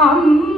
Um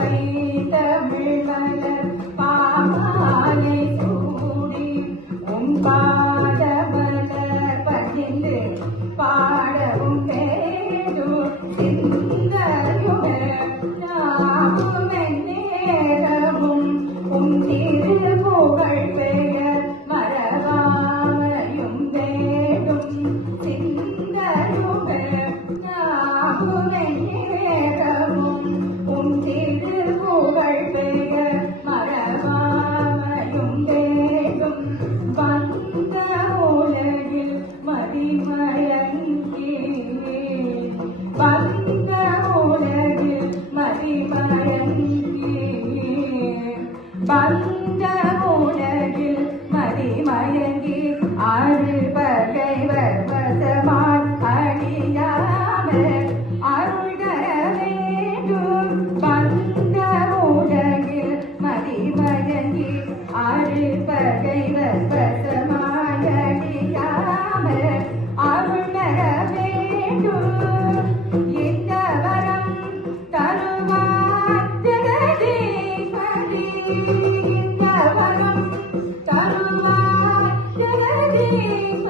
தேடும் பைந்தமிழ் வந்த கோடகில் மதிமயங்கி ஆறு பகைவர் வசமான் அணியாமல் அருள் தர வேண்டும். வந்த கோடகில்